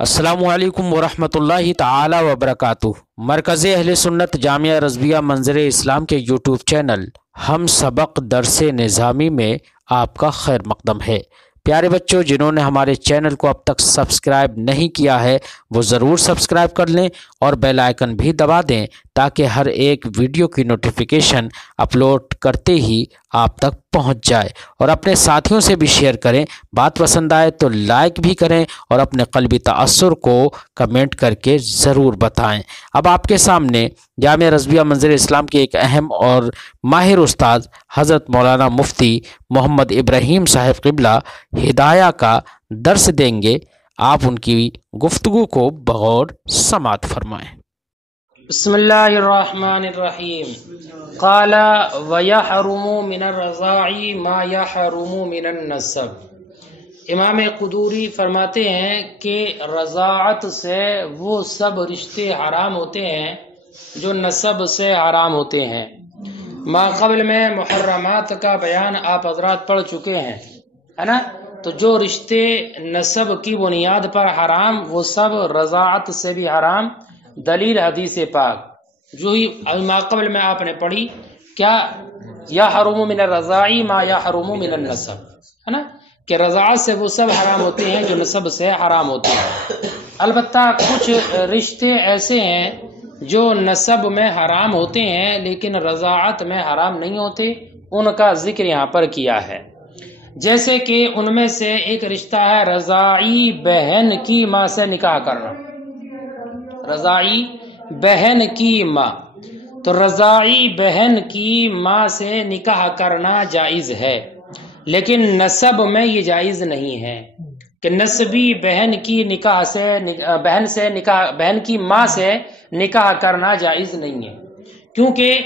السلام علیکم ورحمۃ اللہ تعالی وبرکاتہ۔ مرکز اہل سنت جامعہ رضویہ منظر اسلام کے یوٹیوب چینل ہم سبق درس نظامی میں آپ کا خیر مقدم ہے۔ پیارے بچوں، جنہوں نے ہمارے چینل کو اب تک سبسکرائب نہیں کیا ہے وہ ضرور سبسکرائب کر لیں اور بیل آئیکن بھی دبا دیں تاکہ ہر ایک ویڈیو کی نوٹیفیکیشن اپلوڈ کرتے ہی آپ تک پہنچ جائے، اور اپنے ساتھیوں سے بھی شیئر کریں۔ بات پسند آئے تو لائک بھی کریں اور اپنے قلبی تأثر کو کمنٹ کر کے ضرور بتائیں۔ اب آپ کے سامنے جامعہ رضویہ منظر اسلام کے ایک اہم اور ماہر استاد حضرت مولانا مفتی محمد ابراہیم صاحب قبلہ ھدایہ کا درس دیں گے۔ آپ ان کی گفتگو کو بغور سماعت فرمائیں۔ بسم اللہ الرحمن الرحیم۔ قال وَيَحْرُمُ مِنَ الرَّضَاعِ مَا يَحْرُمُ مِنَ النَّسَبِ۔ امام قدوری فرماتے ہیں کہ رضاعت سے وہ سب رشتے حرام ہوتے ہیں جو نسب سے حرام ہوتے ہیں۔ ما قبل میں محرمات کا بیان آپ حضرات پڑھ چکے ہیں، ہے نا؟ تو جو رشتے نسب کی بنیاد پر حرام وہ سب رضاعت سے بھی حرام۔ دلیل حدیث پاک جو ہی ما قبل میں آپ نے پڑھی، کیا یحرم من الرضاع ما یحرم من النسب، ہے نا؟ کہ رضاعت سے وہ سب حرام ہوتے ہیں جو نسب سے حرام ہوتے ہیں۔ البتہ کچھ رشتے ایسے ہیں جو نسب میں حرام ہوتے ہیں لیکن رضاعت میں حرام نہیں ہوتے، ان کا ذکر یہاں پر کیا ہے۔ جیسے کہ ان میں سے ایک رشتہ ہے رضاعی بہن کی ماں سے نکاح کرنا، رضاعی بہن کی ماں۔ تو رضاعی بہن کی ماں سے نکاح کرنا جائز ہے، لیکن نسب میں یہ جائز نہیں ہے کہ نسبی بہن کی نکاح سے بہن کی ماں سے نکاح کرنا جائز نہیں ہے، کیونکہ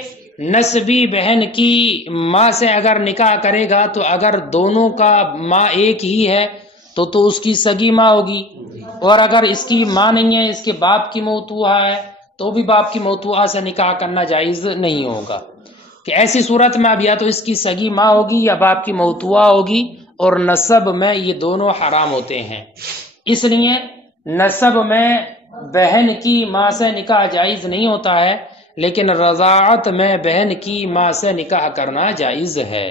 نسبی بہن کی ماں سے اگر نکاح کرے گا تو اگر دونوں کا ماں ایک ہی ہے تو اس کی سگی ماں ہوگی، اور اگر اس کی ماں نہیں ہے، اس کے باپ کی موتوعہ ہے تو بھی باپ کی موتوعہ سے نکاح کرنا جائز نہیں ہوگا۔ کہ ایسی صورت میں اب یا تو اس کی سگی ماں ہوگی یا باپ کی موتوعہ ہوگی، اور نسب میں یہ دونوں حرام ہوتے ہیں۔ اس لیے نسب میں بہن کی ماں سے نکاح جائز نہیں ہوتا ہے، لیکن رضاعت میں بہن کی ماں سے نکاح کرنا جائز ہے۔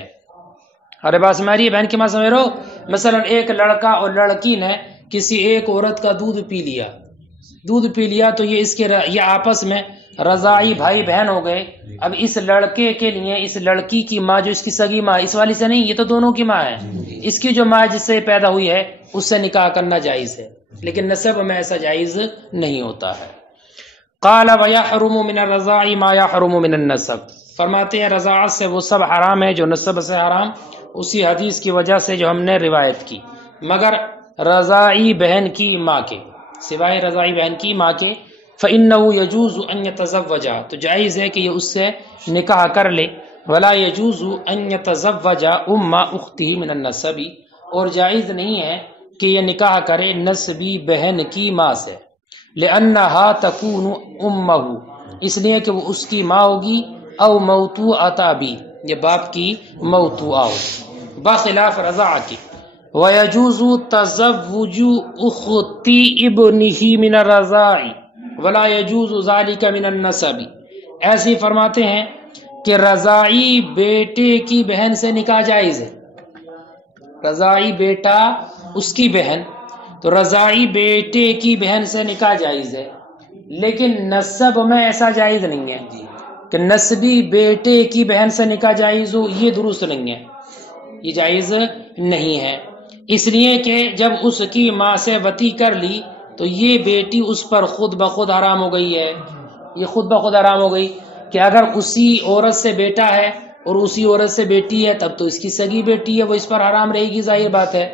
ارے بات سمجھ رہی ہے؟ بہن کی ماں سمجھ رہو؟ مثلا ایک لڑکا اور لڑکی نے کسی ایک عورت کا دودھ پی لیا تو یہ آپس میں رضاعی بھائی بہن ہو گئے۔ اب اس لڑکے کے لیے اس لڑکی کی ماں جو اس کی سگی ماں، اس والی سے نہیں، یہ تو دونوں کی ماں ہے، اس کی جو ماں جس سے پیدا ہوئی ہے اس سے نکاح کرنا جائز ہے، لیکن نسب میں ایسا جائز نہیں ہوتا ہے۔ قال وَيَحْرُمُ مِنَ الرَّضَاعِ مَا يَحْرُمُ مِنَ النَّسَبِ۔ فرماتے ہیں رضاعت سے وہ سب حرام ہے جو نسب سے حرام، اسی حدیث کی وجہ سے جو ہم نے روایت کی، مگر رضاعی بہن کی ماں کے، سوائے رضاعی بہن کی ماں کے، فَإِنَّهُ يَجُوزُ أَن يَتَزَوَّجَ، تو جائز ہے کہ یہ اس سے نکاح کر لے، وَلَا يَجُوزُ أَن يَتَزَوَّجَ أُمَّ أُخْتِهِ مِنَ النَّسَبِ، اور جائز نہیں ہے کہ یہ نکاح کرے نسبی بہن کی ماں سے، لِأَنَّهَا تَكُونُ أُمَّهُ، اس لیے کہ وہ اس کی ماں ہوگی، او موتوعۃ بھی، یہ باپ کی موتوعہ ہوگی، بخلاف رضاعہ کی۔ وَيَجُوزُ تَزَوُّجُ أُخْتِ ابْنِهِ مِنَ الرَّضَاعِ وَلَا يَجُوزُ ذَلِكَ مِنَ النَّسَبِ۔ ایسے فرماتے ہیں کہ رضاعی بیٹے کی بہن سے نکاح جائز ہے، رضاعی بیٹا اس کی بہن، تو رضاعی بیٹے کی بہن سے نکاح جائز ہے، لیکن نسب میں ایسا جائز نہیں ہے کہ نسبی بیٹے کی بہن سے نکاح جائز ہو، یہ درست نہیں ہے، یہ جائز نہیں ہے، اس لیے کہ جب اس کی ماں سے وطی کر لی تو یہ بیٹی اس پر خود بخود حرام ہو گئی ہے، یہ خود بخود حرام ہو گئی کہ اگر اسی عورت سے بیٹا ہے اور اسی عورت سے بیٹی ہے تب تو اس کی سگی بیٹی ہے، وہ اس پر حرام رہے گی، ظاہر بات ہے،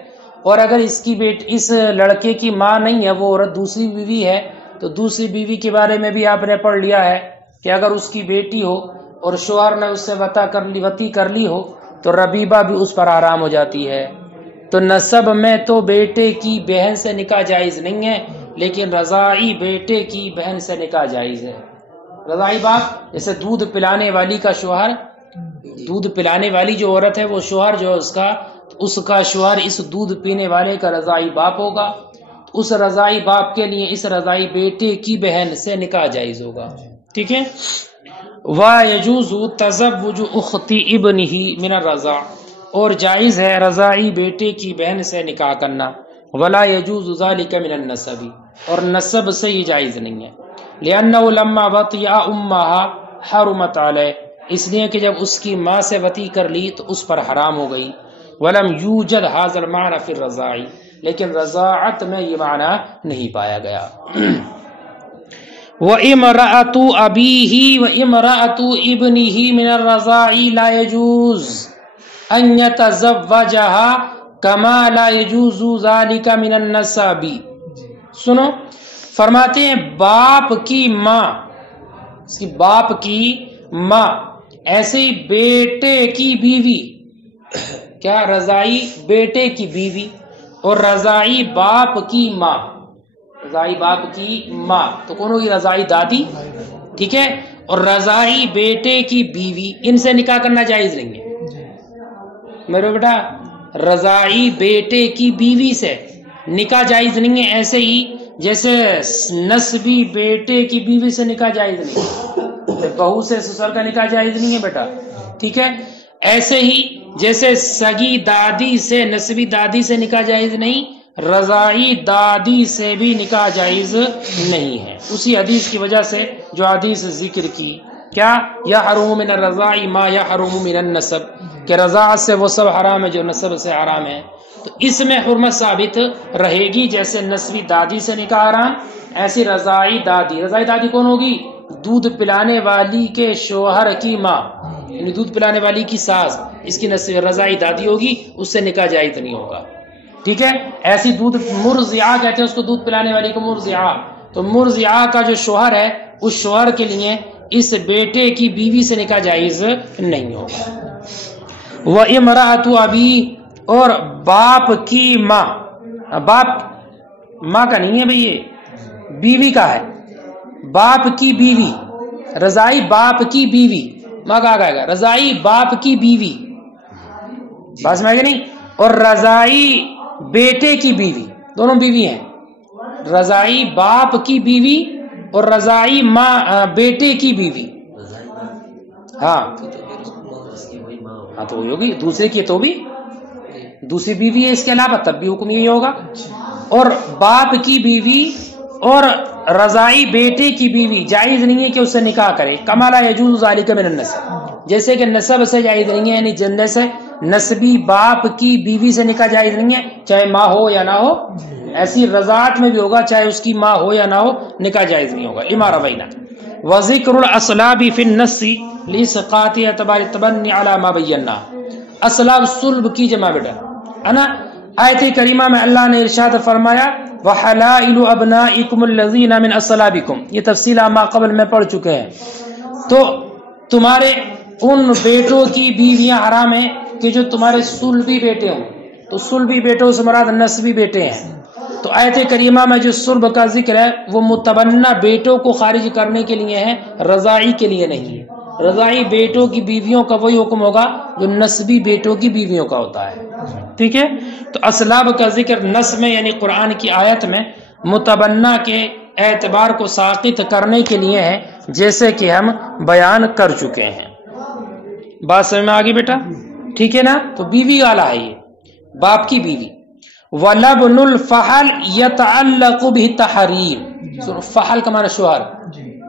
اور اگر اس لڑکے کی ماں نہیں ہے، وہ عورت دوسری بیوی ہے، تو دوسری بیوی کے بارے میں بھی آپ نے پڑھ لیا ہے کہ اگر اس کی بیٹی ہو اور شوہر نے اس سے وطی کر لی ہو تو ربیبہ بھی اس پر حرام ہو جاتی ہے۔ تو نسب میں تو بیٹے کی بہن سے نکاح جائز نہیں ہے، لیکن رضاعی بیٹے کی بہن سے نکاح جائز ہے۔ رضاعی باپ جیسے دودھ پلانے والی کا شوہر، دودھ پلانے والی جو عورت ہے وہ شوہر جو ہے اس کا شوہر اس دودھ پینے والے کا رضاعی باپ ہوگا، اس رضاعی باپ کے لیے اس رضاعی بیٹے کی بہن سے نکاح جائز ہوگا. ٹھیک ہے. وَيَجُوزُ تَزَوُّجُ أُخْتِ ابْنِهِ مِنَ الرَّضَاعِ اور جائز ہے رضاعی بیٹے کی بہن سے نکاح کرنا. وَلَا يَجُوزُ ذَلِكَ مِنَ النَّسَبِ اور نسب سے یہ جائز نہیں ہے. لِأَنَّهُ لَمَّا وَطِئَ أُمَّهَا حَرُمَتْ عَلَيْهِ اس لیے کہ جب اس کی ماں سے وطی کر لی تو اس پر حرام ہو گئی. وَلَمْ يُوجَدْ هَذَا الْمَعْنَى فِي الرَّضَاعِ لیکن رضاعت میں یہ معنی نہیں پایا گیا. وَإِمْرَأَةُ أَبِيهِ وَإِمْرَأَةُ ابْنِهِ مِنَ الرَّضَاعِ لَا يَجُوزُ أَن يَتَزَوَّجَهَا كَمَا لَا يَجُوزُ ذَلِكَ مِنَ النَّسَبِ. سنو فرماتے ہیں باپ کی ماں، اس کی باپ کی ماں، ایسے ہی بیٹے کی بیوی، کیا رضاعی بیٹے کی بیوی اور رضاعی باپ کی ماں، رضاعی باپ کی ماں تو کون ہوگی؟ رضاعی دادی. ٹھیک ہے. اور رضاعی بیٹے کی بیوی ان سے نکاح کرنا جائز نہیں ہے. میرے بیٹا رضاعی بیٹے کی بیوی سے نکاح جائز نہیں ہے، ایسے ہی جیسے نسبی بیٹے کی بیوی سے نکاح جائز نہیں ہے. بہو سے سسر کا نکاح جائز نہیں ہے بیٹا. ٹھیک ہے. ایسے ہی جیسے سگی دادی سے نسبی دادی سے نکاح جائز نہیں، رضاعی دادی سے بھی نکاح جائز نہیں ہے. اسی حدیث کی وجہ سے جو حدیث ذکر کی، کیا یحرم من الرضاعی ما یحرم من النسب، کہ رضاعت سے وہ سب حرام ہے جو نسب سے حرام ہے. تو اس میں حرمت ثابت رہے گی. جیسے نسبی دادی سے نکاح حرام، ایسی رضاعی دادی. رضاعی دادی کون ہوگی؟ دودھ پلانے والی کے شوہر کی ماں، یعنی دودھ پلانے والی کی ساس، اس کی رضاعی دادی ہوگی، اس سے نکاح جائز نہیں ہوگا. ٹھیک ہے. ایسی دودھ مرضعہ کہتے ہیں اس کو، دودھ پلانے والی کو مرضعہ. تو مرضعہ کا جو شوہر ہے اس شوہر کے لیے اس بیٹے کی بیوی سے نکاح جائز نہیں ہوگا. وَإِمْرَأَةُ أَبِيهِ اور باپ کی ماں، باپ ماں کا نہیں ہے بھئی، یہ بیوی کا ہے. باپ کی بیوی، رضاعی باپ کی بیوی، ماں کہا گیا گا، رضاعی باپ کی بیوی، بات سمجھ گئے نہیں؟ اور رضاعی بیٹے کی بیوی، دونوں بیوی ہیں. رضاعی باپ کی بیوی اور رضاعی ماں بیٹے کی بیوی. ہاں تو وہی ہوگی، دوسرے کی تو بھی دوسری بیوی ہے اس کے علاوہ، تب بھی حکم یہی ہوگا. اور باپ کی بیوی اور رضاعی بیٹے کی بیوی جائز نہیں ہے کہ اس سے نکاح کرے. کما لا یجوز ذلک من النسب، جیسے کہ نسب سے جائز نہیں ہے، یعنی جننے سے نسبی باپ کی بیوی سے نکاح جائز نہیں ہے، چاہے ماں ہو یا نہ ہو. ایسی رضاعت میں بھی ہوگا، چاہے اس کی ماں ہو یا نہ ہو، نکاح جائز نہیں ہوگا. لما روینا وذکر الاسلاب فی النص لاسقاط اعتبار التبنی علی ما بینا. اسلاب صلب کی جمع بیٹا انا. آیت کریمہ میں اللہ نے ارشاد فرمایا وحلائل ابنائکم الذین من اصلابکم، یہ تفصیل ما قبل میں پڑھ چکے ہیں. تو تمہارے ان بیٹوں کی بیویاں حرام ہیں کہ جو تمہارے صلبی بیٹے ہوں. تو صلبی بیٹوں سے مراد نسبی بیٹے ہیں. تو آیت کریمہ میں جو صلب کا ذکر ہے وہ متبنہ بیٹوں کو خارج کرنے کے لیے ہے، رضاعی کے لیے نہیں. رضاعی بیٹوں کی بیویوں کا وہی حکم ہوگا جو نسبی بیٹوں کی بیویوں کا ہوتا ہے. ٹھیک ہے. تو اسلاب کا ذکر نس میں یعنی قرآن کی آیت میں متبنہ کے اعتبار کو ساقط کرنے کے لیے ہے، جیسے کہ ہم بیان کر چکے ہیں. بات سمجھ میں آگی بیٹا؟ ٹھیک ہے نا. تو بیوی والا ہے یہ، باپ کی بیوی. وَلَبْنُ الْفَحَلْ يَتَعَلَّقُ بِالتَّحْرِيمِ، فحل کا معنی شوہر،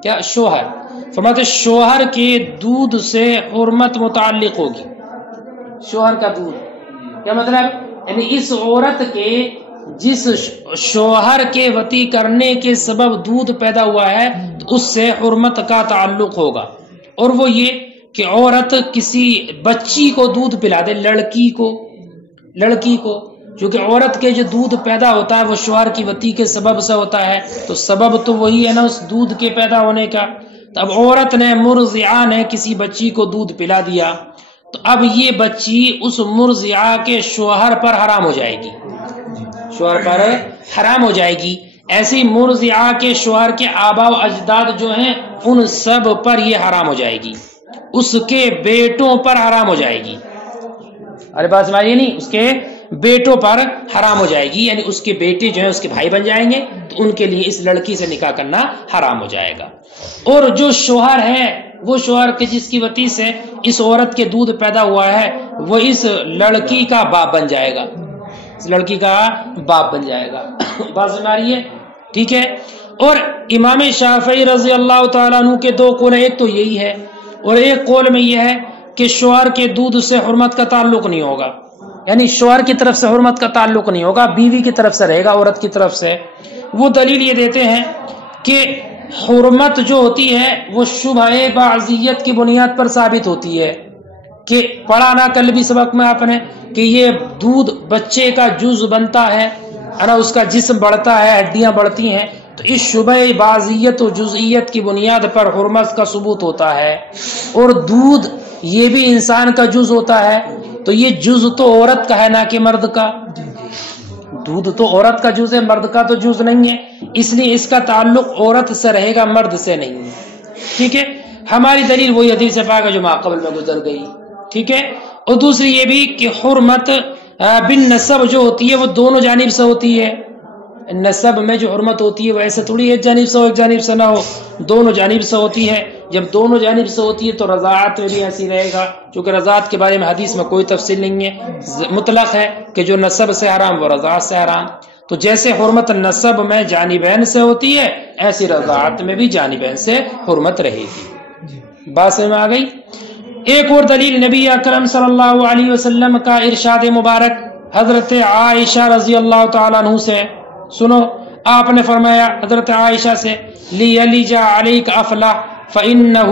کیا شوہر. فرماتے شوہر کے دودھ سے حرمت متعلق ہوگی. شوہر کا دودھ کیا مطلب؟ یعنی اس عورت کے جس شوہر کے وطی کرنے کے سبب دودھ پیدا ہوا ہے تو اس سے حرمت کا تعلق ہوگا. اور وہ یہ کہ عورت کسی بچی کو دودھ پلا دے، لڑکی کو، چونکہ عورت کے جو دودھ پیدا ہوتا ہے وہ شوہر کی وطی کے سبب سے ہوتا ہے، تو سبب تو وہی ہے نا اس دودھ کے پیدا ہونے کا. تو اب عورت نے مرضعہ نے کسی بچی کو دودھ پلا دیا تو اب یہ بچی اس مرضعہ کے شوہر پر حرام ہو جائے گی، شوہر پر حرام ہو جائے گی. ایسی مرضعہ کے شوہر کے آبا و اجداد جو ہیں ان سب پر یہ حرام ہو جائے گی، اس کے بیٹوں پر حرام ہو جائے گی. ارے بات سمجھیے نہیں، اس کے بیٹوں پر حرام ہو جائے گی، یعنی اس کے بیٹے جو ہیں اس کے بھائی بن جائیں گے، تو ان کے لیے اس لڑکی سے نکاح کرنا حرام ہو جائے گا۔ اور جو شوہر ہے، وہ شوہر کے جس کی وطی سے اس عورت کے دودھ پیدا ہوا ہے، وہ اس لڑکی کا باپ بن جائے گا، اس لڑکی کا باپ بن جائے گا۔ بات سمجھ آ رہی ہے؟ ٹھیک ہے۔ اور امام شافعی رضی اللہ تعالیٰ عنہ کے دو قول، ایک تو یہی ہے، اور ایک قول میں یہ ہے کہ شوہر کے دودھ سے حرمت کا تعلق نہیں ہوگا، یعنی شوہر کی طرف سے حرمت کا تعلق نہیں ہوگا، بیوی کی طرف سے رہے گا، عورت کی طرف سے۔ وہ دلیل یہ دیتے ہیں کہ حرمت جو ہوتی ہے وہ شبہ بعضیت کی بنیاد پر ثابت ہوتی ہے، کہ پڑھا نا کل بھی سبق میں آپ نے کہ یہ دودھ بچے کا جز بنتا ہے نا، اس کا جسم بڑھتا ہے، ہڈیاں بڑھتی ہیں، تو اس شبہ بعضیت و جزئیت کی بنیاد پر حرمت کا ثبوت ہوتا ہے۔ اور دودھ یہ بھی انسان کا جز ہوتا ہے، تو یہ جز تو عورت کا ہے نہ کہ مرد کا، دودھ تو عورت کا جز ہے، مرد کا تو جز نہیں ہے، اس لیے اس کا تعلق عورت سے رہے گا، مرد سے نہیں ہے۔ ٹھیک ہے۔ ہماری دلیل وہی حدیث پاک ہے جو ماقبل میں گزر گئی۔ ٹھیک ہے۔ اور دوسری یہ بھی کہ حرمت بن نسب جو ہوتی ہے وہ دونوں جانب سے ہوتی ہے، نسب میں جو حرمت ہوتی ہے وہ ایسے تھوڑی ایک جانب سے ہو ایک جانب سے نہ ہو، دونوں جانب سے ہوتی ہے۔ جب دونوں جانب سے ہوتی ہے تو رضاعت میں بھی ایسی رہے گا، چونکہ رضاعت کے بارے میں حدیث میں کوئی تفصیل نہیں ہے، مطلق ہے کہ جو نسب سے حرام وہ رضاعت سے حرام۔ تو جیسے حرمت نسب میں جانبین سے ہوتی ہے، ایسی رضاعت میں بھی جانبین سے حرمت رہے گی۔ بات سمجھ میں آ گئی؟ ایک اور دلیل نبی اکرم صلی اللہ علیہ وسلم کا ارشاد مبارک حضرت عائشہ رضی اللہ تعالیٰ عنہ سے، سنو، آپ نے فرمایا حضرت عائشہ سے، لِيَلِجَ عَلَيْكَ أَفْلَحَ فَإِنَّهُ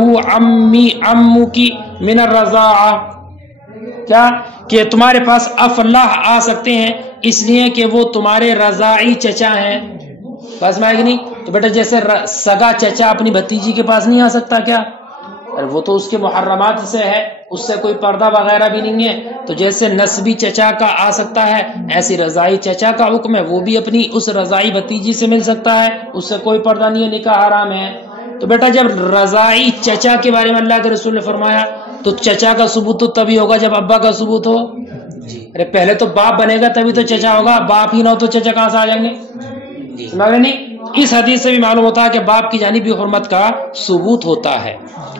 عَمُّكِ مِنَ الرَّضَاعَةِ، کیا کہ تمہارے پاس افلاح آ سکتے ہیں اس لیے کہ وہ تمہارے رضاعی چچا ہیں۔ بس میں کہ نہیں، تو بیٹا جیسے سگا چچا اپنی بھتیجی کے پاس نہیں آ سکتا کیا؟ وہ تو اس کے محرمات سے ہے، اس سے کوئی پردہ وغیرہ بھی نہیں ہے، تو جیسے نسبی چچا کا آ سکتا ہے، ایسی رضائی چچا کا حکم ہے، وہ بھی اپنی اس رضائی بھتیجی سے مل سکتا ہے، اس سے کوئی پردہ نہیں ہے، نکاح حرام ہے۔ تو بیٹا جب رضائی چچا کے بارے میں اللہ کے رسول نے فرمایا تو چچا کا ثبوت تو تبھی ہوگا جب ابا کا ثبوت ہو۔ ارے پہلے تو باپ بنے گا تبھی تو چچا ہوگا، باپ ہی نہ ہو تو چچا کہاں سے آ جائیں گے؟ سمجھ نہیں؟ اس حدیث سے بھی معلوم ہوتا ہے کہ باپ کی جانب بھی حرمت کا ثبوت ہوتا ہے۔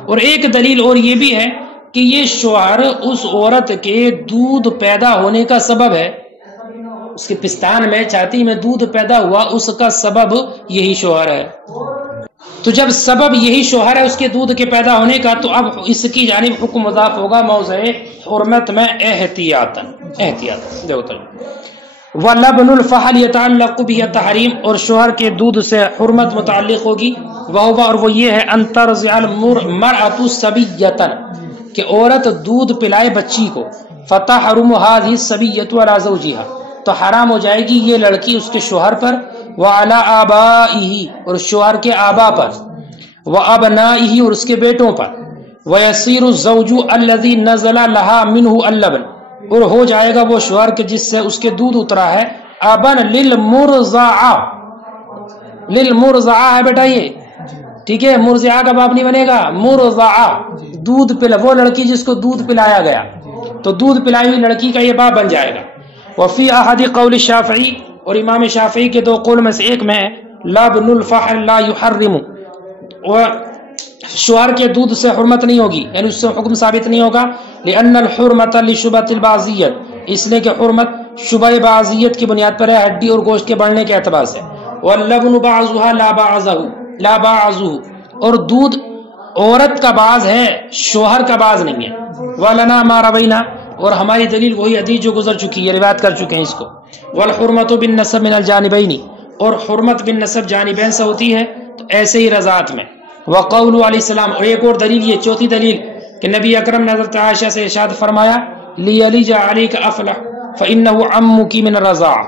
اور ایک دلیل اور یہ بھی ہے کہ یہ شوہر اس عورت کے دودھ پیدا ہونے کا سبب ہے، اس کے پستان میں چھاتی میں دودھ پیدا ہوا، اس کا سبب یہی شوہر ہے۔ تو جب سبب یہی شوہر ہے اس کے دودھ کے پیدا ہونے کا، تو اب اس کی جانب حکم مضاف ہوگا موضع حرمت میں احتیاطاً۔ دیکھو تو وَلَبْنُ الْفَحْلِ يَتَعَلَّقُ بِهِ التَّحْرِيمُ، اور شوہر کے دودھ سے حرمت متعلق ہوگی، وَهُوَ، اور وہ یہ ہے، أَن تَرْضِعَ الْمَرْأَةُ صَبِيًّةً، کہ عورت دودھ پلائے بچی کو، فَتَحْرُمُ هَذِهِ الصَّبِيَّةُ عَلَى زَوْجِهَا، تو حرام ہو جائے گی یہ لڑکی اس کے شوہر پر، وَعَلَى آبَائِهِ، اور شوہر کے آبا پر، وَأَبْنَائِهِ، اور اس کے بیٹوں پر، وَيَصِيرُ الزَّوْجُ الَّذِي نَزَلَ لَهَا مِنْهُ اللَّبْنُ، اور ہو جائے گا وہ شوہر کے جس سے اس کے دودھ اترا ہے، ابن للمرضعہ، للمرضعہ ہے بیٹا یہ، ٹھیک ہے، مرضعہ کا باپ نہیں بنے گا، مرضعہ دودھ پلا، وہ لڑکی جس کو دودھ پلایا گیا، تو دودھ پلائی ہوئی لڑکی کا یہ باپ بن جائے گا۔ وفی احد قول الشافعی، اور امام شافعی کے دو قول میں سے ایک میں ہے، لبن الفحل لا يحرم، اور شوہر کے دودھ سے حرمت نہیں ہوگی، یعنی اس سے حکم ثابت نہیں ہوگا، لأن الحرمت لشبہۃ البعضیت، اس لیے کہ حرمت شبہ بعضیت کی بنیاد پر ہے، ہڈی اور گوشت کے بڑھنے کے اعتبار سے، واللبن بعضها لا بعضه، اور دودھ عورت کا بعض ہے، شوہر کا بعض نہیں ہے، ولنا ما روینا، اور ہماری دلیل وہی حدیث جو گزر چکی ہے، روایت کر چکے ہیں اس کو، والحرمت بالنسب من الجانبین، اور حرمت بالنسب جانبین سے ہوتی ہے، تو ایسے ہی رضاعت میں، وقول علیہ السلام، اور ایک اور دلیل، یہ چوتھی دلیل کہ نبی اکرم نے حضرت عائشہ سے ارشاد فرمایا، لِيَلِجَ عَلَيْكَ أَفْلَحَ فَإِنَّهُ عَمُّكِ مِنَ الرَّضَاعَةِ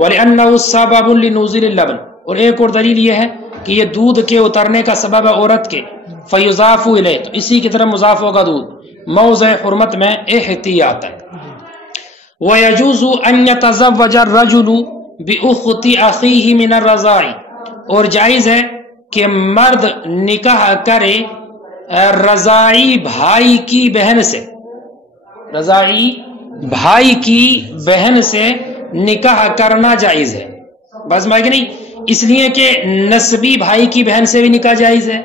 وَلِأَنَّهُ سَبَبٌ لِنُزُولِ اللَّبْنِ، اور ایک اور دلیل یہ ہے کہ یہ دودھ کے اترنے کا سبب ہے عورت کے، فَيُضَافُ إِلَيْهِ، تو اسی کی طرف مضاف ہوگا دودھ، موضع حرمت میں احتیاطاً۔ وَيَجُوزُ أَن يَتَزَوَّجَ الرَّجُلُ بِأُخْتِ أَخِيهِ مِنَ الرَّضَاعِ، اور جائز ہے کہ مرد نکاح کرے رضاعی بھائی کی بہن سے، رضاعی بھائی کی بہن سے نکاح کرنا جائز ہے، بس میں کہ نہیں، اس لیے کہ نسبی بھائی کی بہن سے بھی نکاح جائز ہے.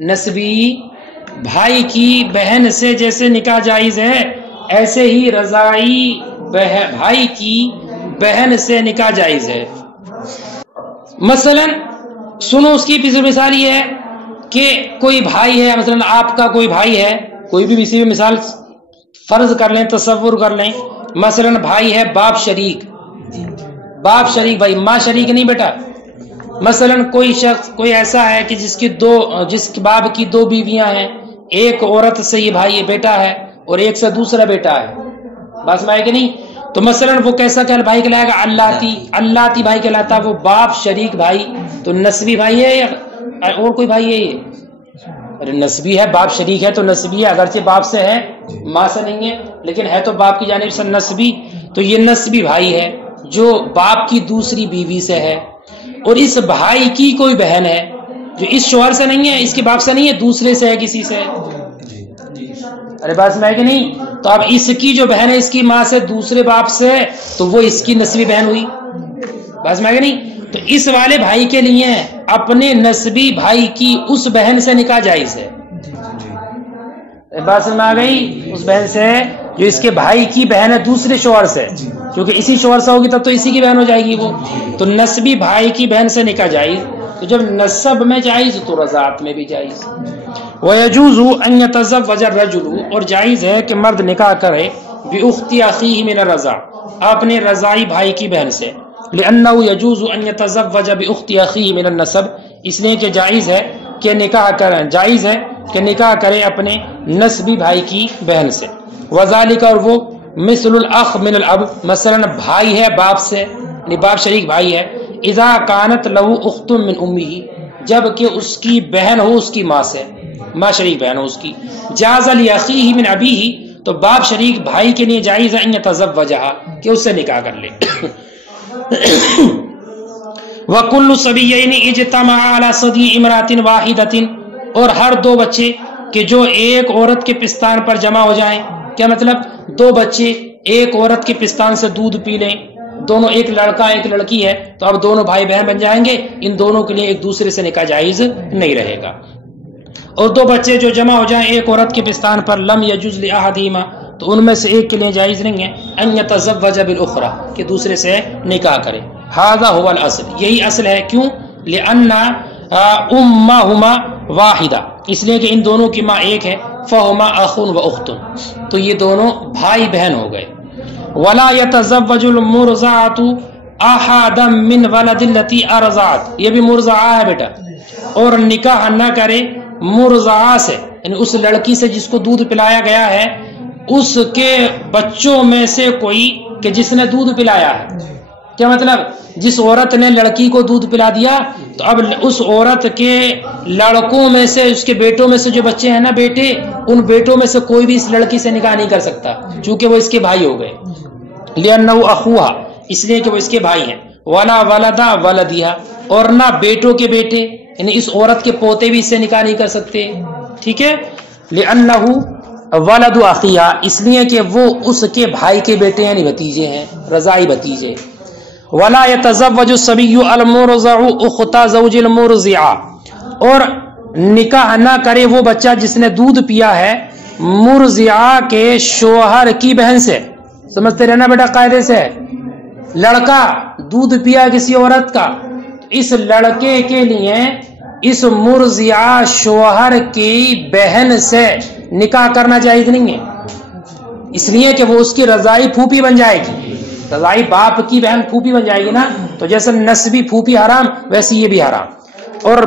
نسبی بھائی کی بہن سے جیسے نکاح جائز ہے، ایسے ہی رضاعی بھائی کی بہن سے نکاح جائز ہے. مثلا سنو، اس کی مثال یہ ہے کہ کوئی بھائی ہے، مثلا آپ کا کوئی بھائی ہے، کوئی بھی کسی بھی مثال فرض کر لیں، تصور کر لیں، مثلا بھائی ہے باپ شریک بھائی، ماں شریک نہیں بیٹا. مثلا کوئی شخص کوئی ایسا ہے کہ جس باپ کی دو بیویاں ہیں، ایک عورت سے یہ بھائی بیٹا ہے اور ایک سے دوسرا بیٹا ہے، بس میں کہ نہیں. تو مثلا وہ کیسا بھائی کہلائے گا؟ اللہ بھائی کہلاتا. وہ باپ شریک بھائی تو نسبی بھائی ہے یا اور کوئی بھائی ہے؟ یہ ارے نسبی ہے، باپ شریک ہے تو نسبی ہے، اگرچہ باپ سے ہے ماں سے نہیں ہے، لیکن ہے تو باپ کی جانب سے نسبی. تو یہ نسبی بھائی ہے جو باپ کی دوسری بیوی سے ہے، اور اس بھائی کی کوئی بہن ہے جو اس شوہر سے نہیں ہے، اس کے باپ سے نہیں ہے، دوسرے سے ہے، کسی سے. ارے بات میں کہ نہیں. تو اب اس کی جو بہن ہے اس کی ماں سے، دوسرے باپ سے، تو وہ اس کی نسبی بہن ہوئی، بات میں کہ نہیں. تو اس والے بھائی کے لیے اپنے نسبی بھائی کی اس بہن سے نکاح جائز ہے. بات میں آ گئی؟ اس بہن سے جو اس کے بھائی کی بہن ہے دوسرے شوہر سے، کیونکہ اسی شوہر سے ہوگی تب تو اسی کی بہن ہو جائے گی وہ. تو نسبی بھائی کی بہن سے نکاح جائز. تو جب نسب میں جائز تو رضاعت میں بھی جائز. وَيَجُوزُ أَن يَتَزَوَّجَ الرَّجُلُ، اور جائز ہے کہ مرد نکاح کرے بِأُخْتِ أَخِيهِ مِنَ الرَّضَاعِ، اپنے رضاعی بھائی کی بہن سے. لِأَنَّهُ يَجُوزُ أَن يَتَزَوَّجَ بِأُخْتِ أَخِيهِ مِنَ النَّسَبِ، اس لیے کہ جائز ہے کہ نکاح کرے اپنے نسبی بھائی کی بہن سے. وَذَلِكَ، اور وہ مثل الاخ من الاب، مثلا بھائی ہے باپ سے، یعنی باپ شریک بھائی ہے، اذا كانت له اخت من امه، جب کہ اس کی بہن ہو اس کی ماں سے، ماں شریک بہن ہو اس کی. جاز لاخیہ من ابیہ، تو باپ شریک بھائی کے لیے جائز ہے ان یتزوجها، کہ اس سے نکاح کر لے. وَكُلُّ صَبِيَّيْنِ اجْتَمَعَ عَلَى صَدِي امْرَأَةٍ وَاحِدَةٍ، اور ہر دو بچے کہ جو ایک عورت کے پستان پر جمع ہو جائیں. کیا مطلب؟ دو بچے ایک عورت کے پستان سے دودھ پی لیں، دونوں، ایک لڑکا ایک لڑکی ہے، تو اب دونوں بھائی بہن بن جائیں گے. ان دونوں کے لیے ایک دوسرے سے نکاح جائز نہیں رہے گا. اور دو بچے جو جمع ہو جائیں ایک عورت کے پستان پر، لم یجوز لأحدہما، تو ان میں سے ایک کے لیے جائز نہیں ہے ان یتزوج بالاخرى، کہ دوسرے سے نکاح کرے. ھذا هو الاصل، یہی اصل ہے. کیوں؟ لأن امہما واحدہ، اس لیے کہ ان دونوں کی ماں ایک ہے. فہما اخ و اخت، تو یہ دونوں بھائی بہن ہو گئے. ولا يتزوج المرضعة احدا من ولد التي ارضعت، یہ بھی مرضعہ ہے بیٹا. اور نکاح نہ کرے مرضعہ سے، یعنی اس لڑکی سے جس کو دودھ پلایا گیا ہے، اس کے بچوں میں سے کوئی کہ جس نے دودھ پلایا ہے. کیا مطلب؟ جس عورت نے لڑکی کو دودھ پلا دیا، تو اب اس عورت کے لڑکوں میں سے، اس کے بیٹوں میں سے جو بچے ہیں نا بیٹے، ان بیٹوں میں سے کوئی بھی اس لڑکی سے نکاح نہیں کر سکتا، چونکہ وہ اس کے بھائی ہو گئے. لأنه اخوها، اس لیے کہ وہ اس کے بھائی ہیں. ولا ولدا ولدیہا، اور نہ بیٹوں کے بیٹے، یعنی اس عورت کے پوتے بھی اس سے نکاح نہیں کر سکتے. ٹھیک ہے؟ لأنه ولد اخیہا، اس لیے کہ وہ اس کے بھائی کے بیٹے یعنی بھتیجے ہیں، رضاعی بھتیجے. ولا يتزوج الصبي المرضع اخت زوج المرضع، اور نکاح نہ کرے وہ بچہ جس نے دودھ پیا ہے مرضعہ کے شوہر کی بہن سے. سمجھتے رہنا بیٹا قاعدے سے. لڑکا دودھ پیا کسی عورت کا، اس لڑکے کے لیے اس مرضعہ شوہر کی بہن سے نکاح کرنا جائز نہیں ہے، اس لیے کہ وہ اس کی رضاعی پھوپھی بن جائے گی. رضاعی باپ کی بہن پھوپھی بن جائے گی نا، تو جیسے نسبی پھوپھی حرام، ویسے یہ بھی حرام. اور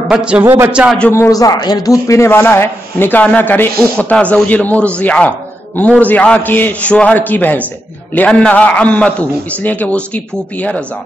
وہ بچہ جو مرضع یعنی دودھ پینے والا ہے، نکاح نہ کرے اخت زوج المرضعہ، مرضعہ کے شوہر کی بہن سے. لأنها عمته، اس لیے کہ وہ اس کی پھوپھی ہے رضاع.